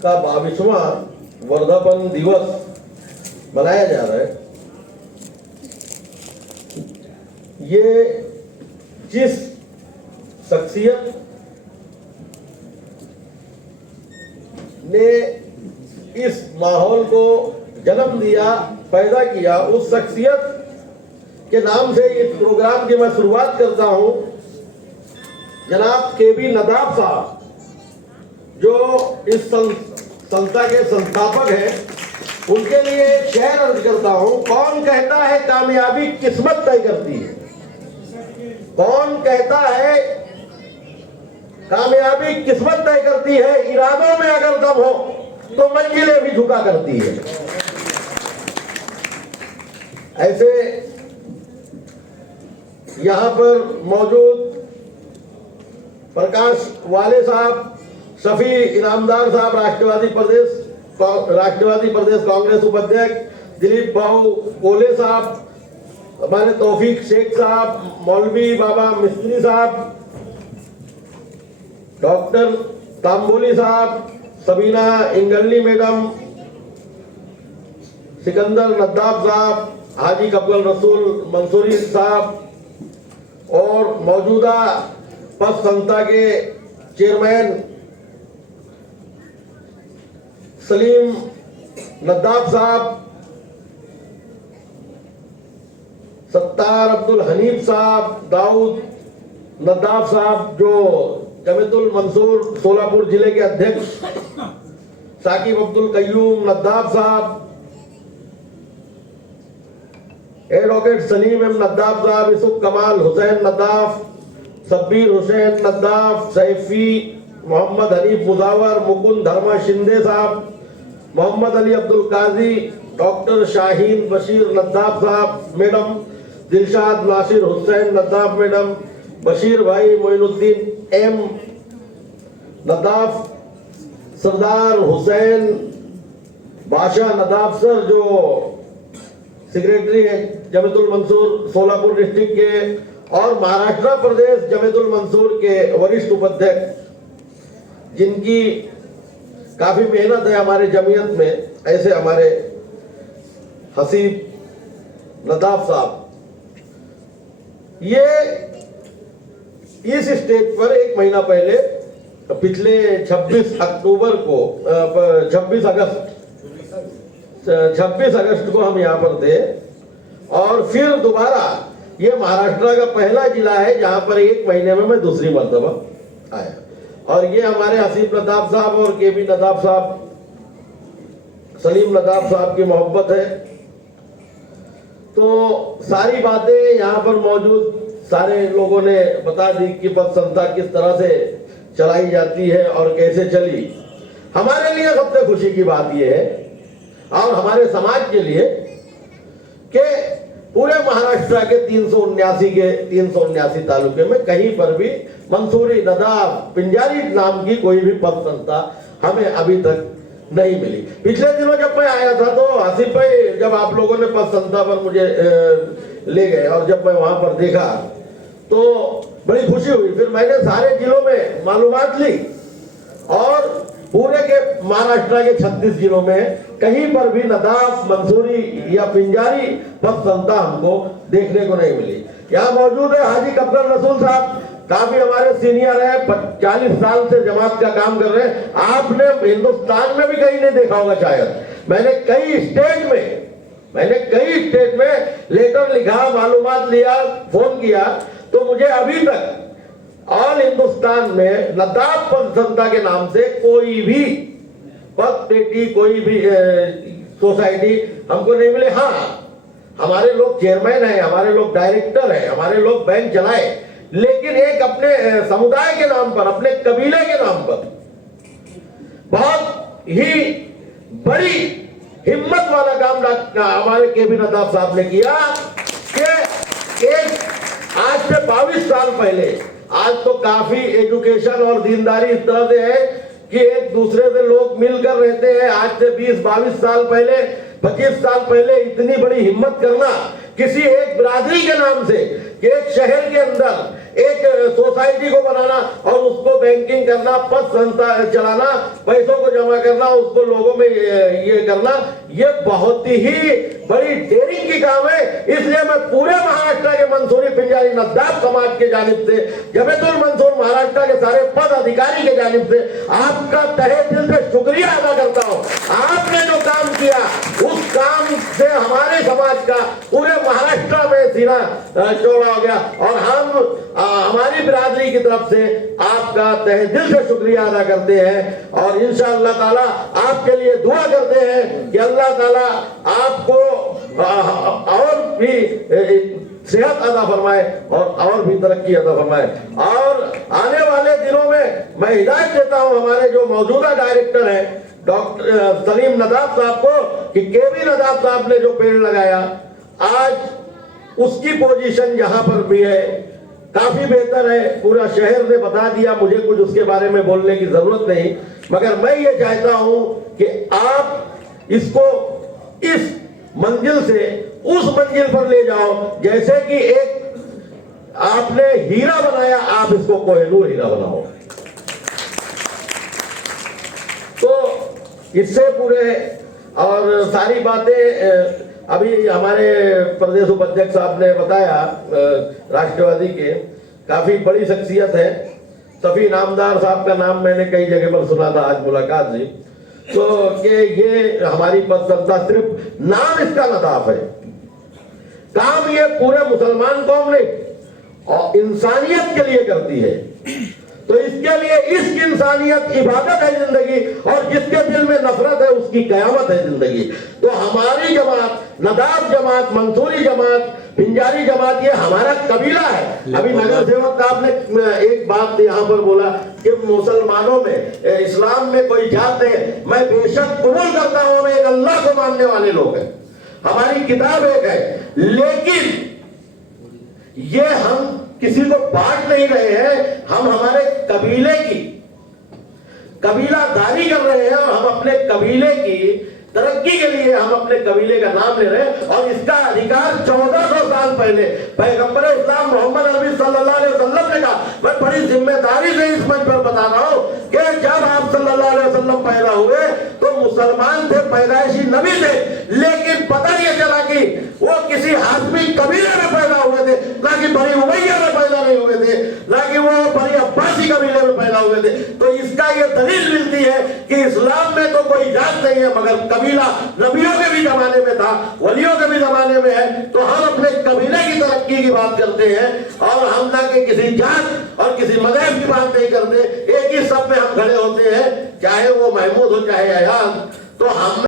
का 22वां वर्धापन दिवस मनाया जा रहा है। ये जिस शख्सियत ने इस माहौल को जन्म दिया, पैदा किया, उस शख्सियत के नाम से इस प्रोग्राम की मैं शुरुआत करता हूं। जनाब केबी नदाफ साहब, जो इस संस्था के संस्थापक हैं, उनके लिए एक शेर अर्ज करता हूं। कौन कहता है कामयाबी किस्मत तय करती है? कौन कहता है कामयाबी किस्मत तय करती है? इरादों में अगर दम हो तो मंजिलें भी झुका करती है। ऐसे यहां पर मौजूद प्रकाश वाले साहब, शफी इनामदार साहब, राष्ट्रवादी प्रदेश कांग्रेस उपाध्यक्ष, दिलीप बाबू कोले साहब, हमारे तौफीक शेख साहब, मौलवी बाबा मिस्त्री साहब, डॉक्टर तांबोली साहब, सबीना इंगल्ली मैडम, सिकंदर नद्दाफ साहब, हाजी कब्बल रसूल मंसूरी साहब और मौजूदा पथ संस्था के चेयरमैन सलीम नद्दाफ साहब, सत्तार अब्दुल हनीफ साहब, दाऊद नद्दाफ साहब जो जमीयतुल मंसूर सोलापुर जिले के अध्यक्ष, साकिब अब्दुल कयूम नद्दाफ साहब, एडवोकेट सलीम एम नद्दाफ साहब, यूसुफ कमाल हुसैन नद्दाफ, सब्बीर हुसैन नद्दाफ, सैफी मोहम्मद हनीफ मुजावर, मुकुंद धर्मा शिंदे साहब, मोहम्मद अली अब्दुल काजी, डॉक्टर शाहीन बशीर नद्दाफ साहब मैडम, दिलशाद नासिर हुसैन नद्दाफ मैडम, बशीर भाई मोइनुद्दीन एम नद्दाफ, सरदार हुसैन बादशाह नद्दाफ सर जो सेक्रेटरी है जमीयतुल मंसूर सोलापुर डिस्ट्रिक्ट के, और महाराष्ट्र प्रदेश जमीयतुल मंसूर के वरिष्ठ उपाध्यक्ष, जिनकी काफी मेहनत है हमारे जमीयत में, ऐसे हमारे हसीब नदाफ साहब। ये इस स्टेज पर एक महीना पहले पिछले 26 अक्टूबर को 26 अगस्त को हम यहाँ पर थे, और फिर दोबारा ये महाराष्ट्र का पहला जिला है जहां पर एक महीने में मैं दूसरी मर्तबा आया। और ये हमारे हसीब नदाफ साहब और केबी नदाफ साहब, सलीम नदाफ साहब की मोहब्बत है। तो सारी बातें यहाँ पर मौजूद सारे लोगों ने बता दी कि पथ संस्था किस तरह से चलाई जाती है और कैसे चली। हमारे लिए सबसे खुशी की बात यह है और हमारे समाज के लिए कि पूरे महाराष्ट्र के 379 तालुके में कहीं पर भी मंसूरी, नदाफ, पिंजारी नाम की कोई भी पथ संस्था हमें अभी तक नहीं मिली। पिछले दिनों जब मैं आया था तो आसिफ भाई, जब आप लोगों ने पथ संस्था पर मुझे ले गए और जब मैं वहां पर देखा तो बड़ी खुशी हुई। फिर मैंने सारे जिलों में मालूमात ली और पूरे के महाराष्ट्र के 36 जिलों में कहीं पर भी नदाफ, मंसूरी या पिंजारी पथ संस्था हमको देखने को नहीं मिली। यहाँ मौजूद है हाजी कब्बल रसूल साहब, काफी हमारे सीनियर है, 40 साल से जमात का काम कर रहे हैं। आपने हिंदुस्तान में भी कहीं नहीं देखा होगा शायद। मैंने कई स्टेट में लेटर लिखा, मालूमात लिया, फोन किया, तो मुझे अभी तक ऑल हिंदुस्तान में नदाफ पथ संस्था के नाम से कोई भी पथ पेटी, कोई भी सोसाइटी हमको नहीं मिले। हाँ, हमारे लोग चेयरमैन हैं, हमारे लोग डायरेक्टर हैं, हमारे लोग बैंक चलाए, लेकिन एक अपने समुदाय के नाम पर, अपने कबीले के नाम पर बहुत ही बड़ी हिम्मत वाला काम हमारे केबी नदाफ साहब ने किया कि एक आज से 22 साल पहले, आज तो काफी एजुकेशन और दीनदारी इस तरह से है कि एक दूसरे से लोग मिलकर रहते हैं। आज से 20-22 साल पहले, 25 साल पहले इतनी बड़ी हिम्मत करना किसी एक बिरादरी के नाम से कि एक शहर के अंदर एक सोसाइटी को बनाना और उसको बैंकिंग करना, पद संस्था चलाना, पैसों को जमा करना, उसको लोगों में ये करना, ये बहुत ही बड़ी डेयरिंग की काम है। इसलिए मैं पूरे महाराष्ट्र के मंसूरी पिंजारी नदाफ समाज के जानिब से, जबेतुल मंसूर महाराष्ट्र के सारे पद अधिकारी के जानिब से आपका तहे दिल से शुक्रिया अदा करता हूं। आपने जो काम किया उस काम से हमारे समाज का पूरे महाराष्ट्र में सीना चौड़ा हो गया और हम हमारी बिरादरी की तरफ से आपका तहे दिल से शुक्रिया अदा करते हैं और इंशाअल्लाह ताला आपके लिए दुआ करते हैं कि अल्लाह ताला आपको और भी सेहत अदा फरमाए और भी तरक्की अदा फरमाए। और आने वाले दिनों में मैं हिदायत देता हूं हमारे जो मौजूदा डायरेक्टर हैं डॉक्टर सलीम नदाफ साहब को कि केबी नदाफ साहब ने जो पेड़ लगाया, आज उसकी पोजीशन जहां पर भी है काफी बेहतर है। पूरा शहर ने बता दिया, मुझे कुछ उसके बारे में बोलने की जरूरत नहीं, मगर मैं ये चाहता हूं कि आप इसको इस मंजिल से उस मंजिल पर ले जाओ, जैसे कि एक आपने हीरा बनाया, आप इसको कोहिनूर हीरा बनाओ। तो इससे पूरे और सारी बातें अभी हमारे प्रदेश उपाध्यक्ष साहब ने बताया, राष्ट्रवादी के काफी बड़ी शख्सियत है, सफी इनामदार साहब का नाम मैंने कई जगह पर सुना था आज मुलाकात जी, तो कि ये हमारी पद संस्था सिर्फ नाम इसका नदाफ है, काम ये पूरे मुसलमान कौम ने और इंसानियत के लिए करती है। तो इसके लिए इश्क, इंसानियत, इबादत है जिंदगी, और जिसके दिल में नफरत है उसकी कयामत है जिंदगी। तो हमारी जमात, नदाफ जमात, मंसूरी जमात, पिंजारी जमात, ये हमारा कबीला है। अभी नगर सेवक साहब ने एक बात यहाँ पर बोला कि मुसलमानों में, इस्लाम में कोई जात नहीं है। मैं बेशक कबूल करता हूँ, हम एक अल्लाह को मानने वाले लोग हैं, हमारी किताब एक है, लेकिन ये हम किसी को बांट नहीं रहे हैं, हम हमारे कबीले की कबीलादारी कर रहे हैं और हम अपने कबीले की तरक्की के लिए हम अपने कबीले का नाम ले रहे हैं। और इसका अधिकार 1400 साल पहले पैगंबर इस्लाम मोहम्मद अरबी सल्लल्लाहु अलैहि वसल्लम ने कहा। मैं बड़ी जिम्मेदारी से इस मंच पर बता रहा हूं कि जब आप सल्लल्लाहु अलैहि वसल्लम पैदा हुए तो मुसलमान थे, पैदाइशी नबी थे, लेकिन पता ये चला कि वो किसी हाशमी कबीले में पैदा हुए थे, ना कि बनी उमैया में पैदा नहीं हुए थे, ना कि वो बनी अब्बासी कबीले में पैदा हुए थे। तो इसका ये दलील मिलती है कि इस्लाम में तो कोई जात नहीं है, मगर कबीला नबियों के भी जमाने में था, वलियों के भी जमाने में है। तो हम अपने कबीले की तरक्की की बात करते हैं और हम ना कि किसी जात और किसी मजहब की बात नहीं करते। एक ही सब में हम खड़े होते हैं, चाहे वो महमूद हो चाहे अयान। तो हम